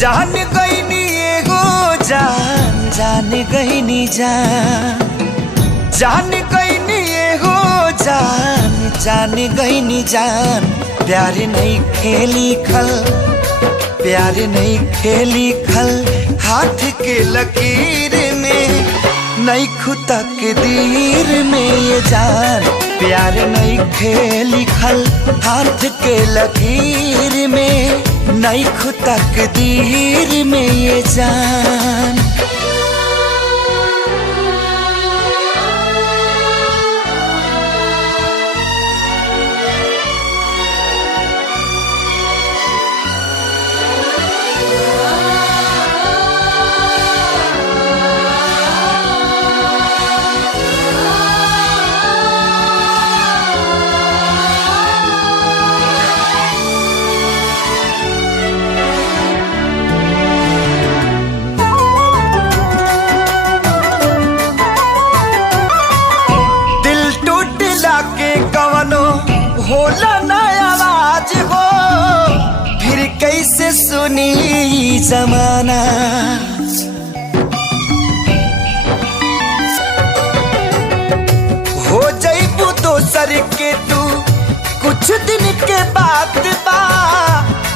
जान गईनी एगो जान जान गईनी जान जान गईनी एगो जान जान गईनी जान। प्यार नहीं खेली खल प्यार नहीं खेली खल हाथ के लकीर में नहीं खुदा के दीर में ये जान। प्यार नहीं खेली खल हाथ के लकीर में नहीं खुदा के दीर में ये जान। होला ना आवाज हो फिर कैसे सुनी जमाना। हो जाइबू दोसर के तू कुछ दिन के बाद बा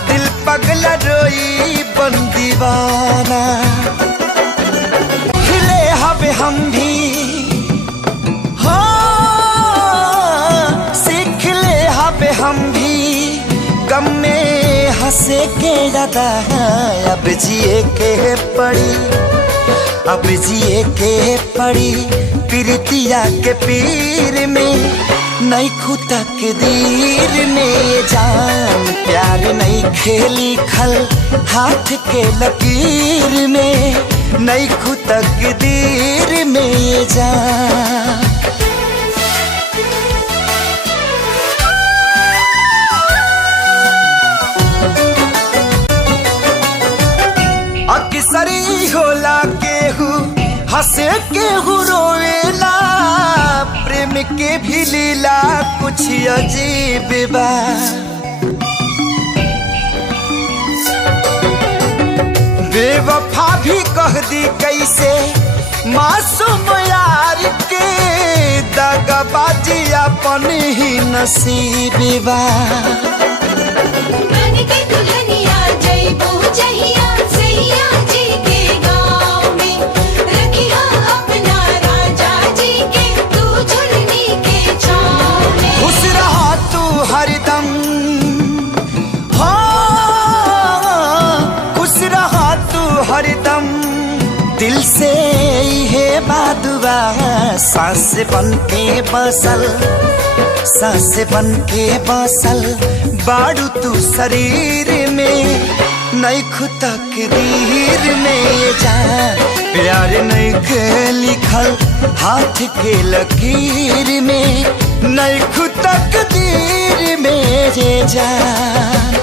दिल पगला रोई बन दीवाना। खिले हवे हम भी हम भी गम में हंसे के ज्यादा अब जिए के पड़ी अब जिए के पड़ी प्रीतिया के पीर में नहीं खुदा के दीर में जान। प्यार नहीं खेली खल हाथ के लकीर में नहीं खुदा के दीर में जान। अक्सरी होला केहू हंसे केहू रोवेला प्रेम के भी लीला कुछ अजीब बा। बेवफा भी कह दी कैसे मासूम यार के दगाबाजी अपन ही नसीब बा। हरदम खुश रहा तू हरदम दिल से ये बादुआ सांस बन के बसल सांस बन के बसल बाड़ू तू शरीर में नहीं खुदा के दीर में जान। प्यार नहीं के लिखल हाथ के लकीर में नहीं खुदा के दीर में जान।